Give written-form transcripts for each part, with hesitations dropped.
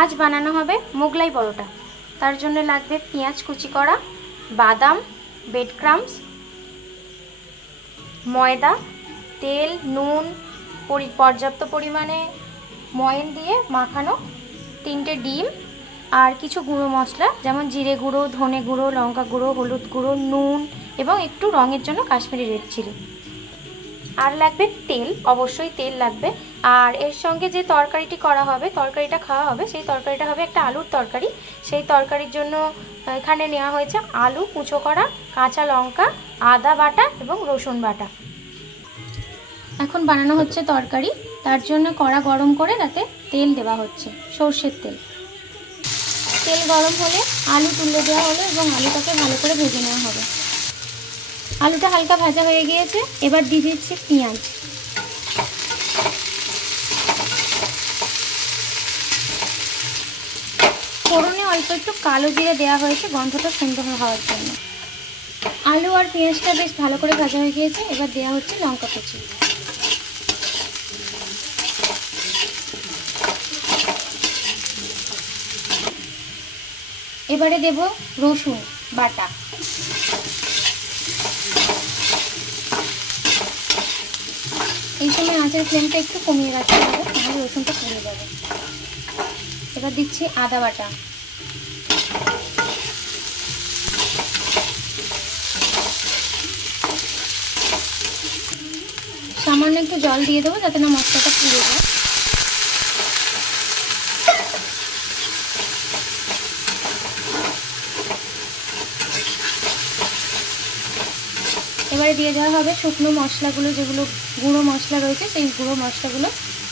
आज বানানো হবে মোগলাই পরোটা। তার জন্য লাগবে পেঁয়াজ কুচি করা, বাদাম, ব্রেড ক্রাম্বস, ময়দা, তেল, নুন, পর্যাপ্ত পরিমাণে ময়ন দিয়ে মাখানো, 3টে ডিম আর কিছু গুঁড়ো মশলা যেমন জিরে গুঁড়ো, ধনে গুঁড়ো, লঙ্কা গুঁড়ো, হলুদ গুঁড়ো, নুন এবং একটু রঙের জন্য কাশ্মীরি রেড চিলি। আর লাগবে তেল, অবশ্যই তেল লাগবে। আর এর সঙ্গে যে তরকারিটি করা হবে, তরকারিটা খাওয়া হবে, সেই তরকারিটা হবে একটা আলুর তরকারি। সেই তরকারির জন্য এখানে নেওয়া হয়েছে আলু কুচো করা, কাঁচা লঙ্কা, আদা বাটা এবং রসুন বাটা। এখন বানানো হচ্ছে তরকারি। তার জন্য কড়া গরম করে তাতে তেল দেওয়া হচ্ছে, সর্ষের তেল। তেল গরম হলে আলু তুলে দেওয়া হলো এবং আলুটাকে ভালো করে ভেজে নেওয়া হবে। আলুটা হালকা ভাজা হয়ে গিয়েছে, এবার দিয়ে দিচ্ছি পেঁয়াজ। ফোড়নে অল্প একটু কালো জিরে দেওয়া হয়েছে গন্ধটা সুন্দর হওয়ার জন্য। আলু আর পেঁয়াজটা বেশ ভালো করে ভাজা হয়ে গিয়েছে, এবার দেওয়া হচ্ছে লঙ্কা কুচি। এবারে দেব রসুন বাটা। এই সময় আঁচের ফ্লেমটা একটু কমিয়ে রাখতে হবে, তাহলে রসুনটা পুড়ে যাবে। এবার দিচ্ছি আদা বাটা। সামান্য একটু জল দিয়ে দেবো যাতে না মশলাটা পুড়ে যায়। এবারে দিয়ে দেওয়া হবে শুকনো মশলাগুলো, যেগুলো গুঁড়ো মশলা রয়েছে সেই গুঁড়ো মশলাগুলো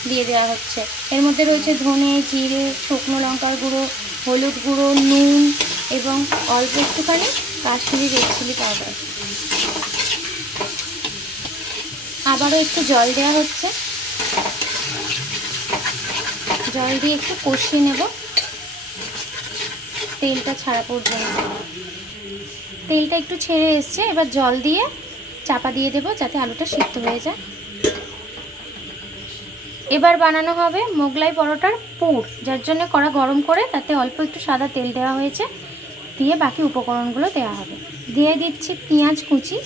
দিয়ে দেওয়া হচ্ছে। এর মধ্যে রয়েছে ধনে, জিরে, শুকনো লঙ্কার গুঁড়ো, হলুদ গুঁড়ো, নুন এবং অল্প একটুখানি কাশ্মীরি রেড চিলি পাউডার। আবারও একটু জল দেওয়া হচ্ছে। জল দিয়ে একটু কষিয়ে নেব তেলটা ছাড়া পর্যন্ত। তেলটা একটু ছেড়ে এসছে, এবার জল দিয়ে চাপা দিয়ে দেবো যাতে আলুটা সিদ্ধ হয়ে যায়। এবার বানানো হবে মোগলাই পরোটার পুর, যার জন্য কড়া গরম করে তাতে অল্প একটু সাদা তেল দেওয়া হয়েছে, দিয়ে বাকি উপকরণগুলো দেওয়া হবে। দিয়ে দিচ্ছি পেঁয়াজ কুচি,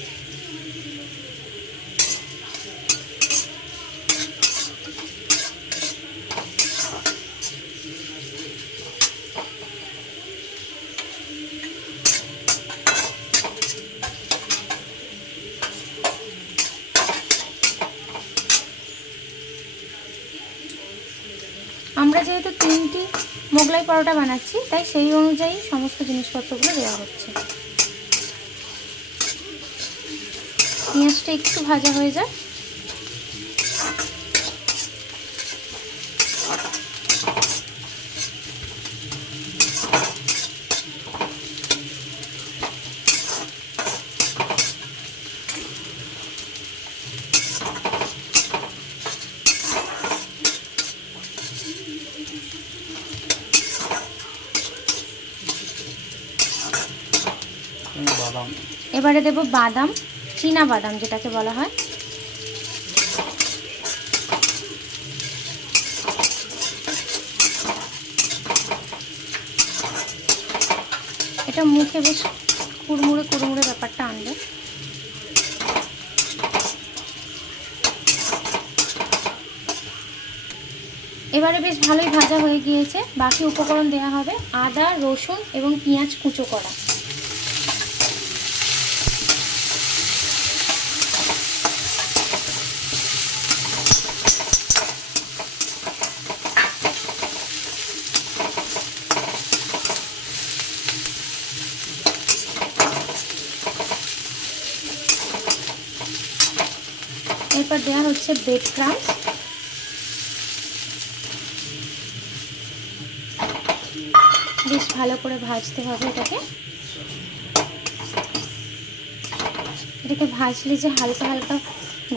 আমরা যেহেতু 3টি মোগলাই পরোটা বানাচ্ছি তাই সেই অনুযায়ী সমস্ত জিনিসপত্রগুলো দেওয়া হচ্ছে। পেঁয়াজটা একটু ভাজা হয়ে যায়। এবারে দেব বাদাম, চীনা বাদাম যেটাকে বলা হয়। এটা মুখে বেশ কুড়মুড়ে কুড়মুড়ে ব্যাপারটা আনবে। এবারে বেশ ভালোই ভাজা হয়ে গিয়েছে। বাকি উপকরণ দেওয়া হবে আদা, রসুন এবং পেঁয়াজ কুচো করা। এরপর দেওয়া হচ্ছে ব্রেড ক্রাম্বস। বেশ ভালো করে ভাজতে হবে এটাকে। এটাকে ভাজলে যে হালকা হালকা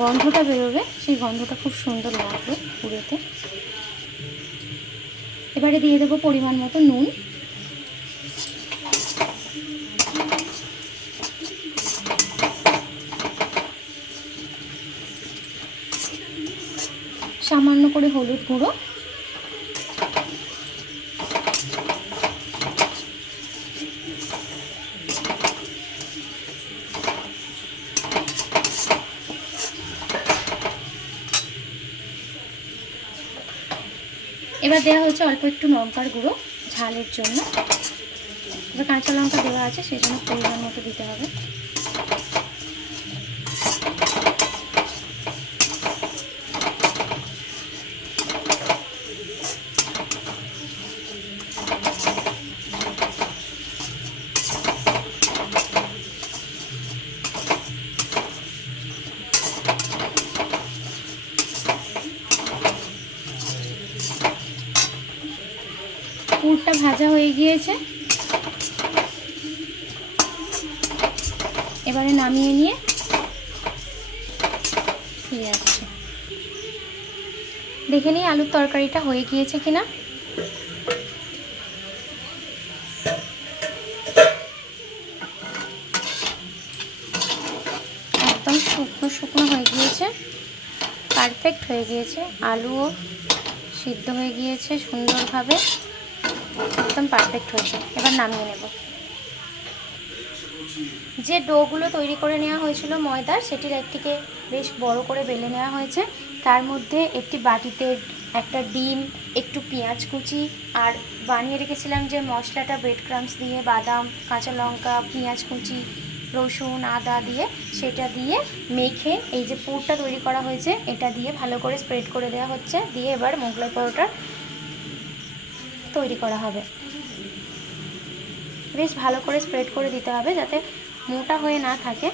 গন্ধটা বেরোবে, সেই গন্ধটা খুব সুন্দর লাগবে পুরোতে। এবারে দিয়ে দেবো পরিমাণ মতো নুন। সামান্য করে হলুদ গুঁড়ো, এবার দেওয়া হচ্ছে অল্প একটু লঙ্কার গুঁড়ো ঝালের জন্য। এবার কাঁচা লঙ্কা দেওয়া আছে সেই জন্য পরিমাণ মতো দিতে হবে। পুরটা ভাজা হয়ে গিয়েছে, এবারে নামিয়ে নিয়ে ফিরে আসছে। দেখে নিই আলুর তরকারিটা হয়ে গিয়েছে কিনা। একদম শুকনো শুকনো হয়ে গিয়েছে, পারফেক্ট হয়ে গিয়েছে। আলুও সিদ্ধ হয়ে গিয়েছে সুন্দরভাবে, একদম পারফেক্ট হয়েছে। এবার নামিয়ে নেব। যে ডোগুলো তৈরি করে নেওয়া হয়েছিল ময়দার, সেটির একটিকে বেশ বড় করে বেলে নেওয়া হয়েছে। তার মধ্যে একটি বাটিতে একটা ডিম, একটু পেঁয়াজ কুচি আর বানিয়ে রেখেছিলাম যে মশলাটা ব্রেড ক্রাম্বস দিয়ে, বাদাম, কাঁচা লঙ্কা, পেঁয়াজ কুচি, রসুন, আদা দিয়ে, সেটা দিয়ে মেখে এই যে পুরটা তৈরি করা হয়েছে এটা দিয়ে ভালো করে স্প্রেড করে দেওয়া হচ্ছে। দিয়ে এবার মোগলাই পরোটা তৈরি করা হবে। বেশ ভালো করে স্প্রেড করে দিতে হবে যাতে মোটা হয়ে না থাকে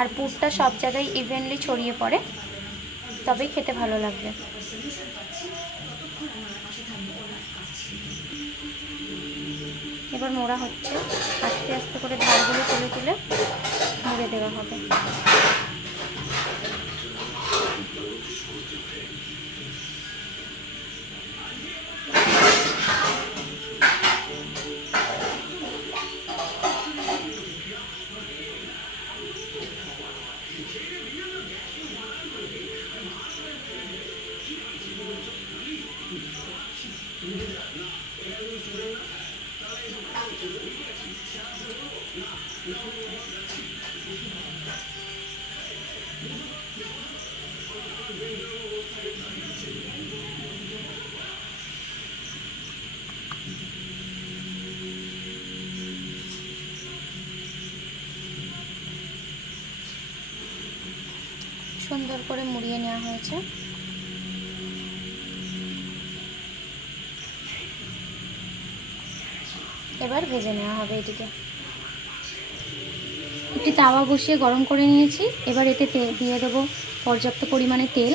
আর পুরটা সব জায়গায় ইভেনলি ছড়িয়ে পড়ে, তবেই খেতে ভালো লাগবে। এবার মোড়া হচ্ছে, আস্তে আস্তে করে ধারগুলো তুলে তুলে মুড়ে দেওয়া হবে। সুন্দর করে মুড়িয়ে নেওয়া হয়েছে। এবার ভেজে নেওয়া হবে। এটিকে একটি তাওয়া বসিয়ে গরম করে নিয়েছি। এবার এতে দিয়ে দেবো পর্যাপ্ত পরিমাণে তেল।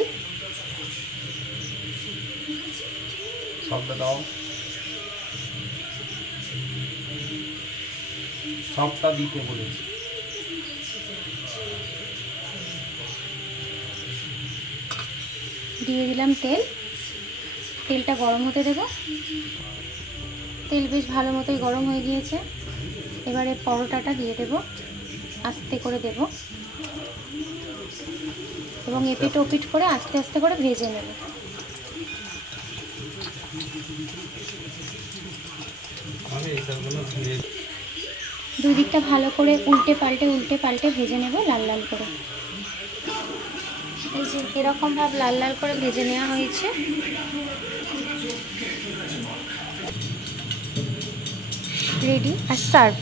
সবটা দিতে বলেছি। দিয়ে দিলাম তেল। তেলটা গরম হতে দেব। তেল বেশ ভালো মতোই গরম হয়ে গিয়েছে। এবারে পরোটাটা দিয়ে দেব, আস্তে করে দেব এবং এপিট ওপিট করে আস্তে আস্তে করে ভেজে নেব। দুই দিকটা ভালো করে উল্টে পাল্টে ভেজে নেব লাল লাল করে। এই যে এরকম ভাবে লাল লাল করে ভেজে নেওয়া হয়েছে। রেডি আর সার্ভ।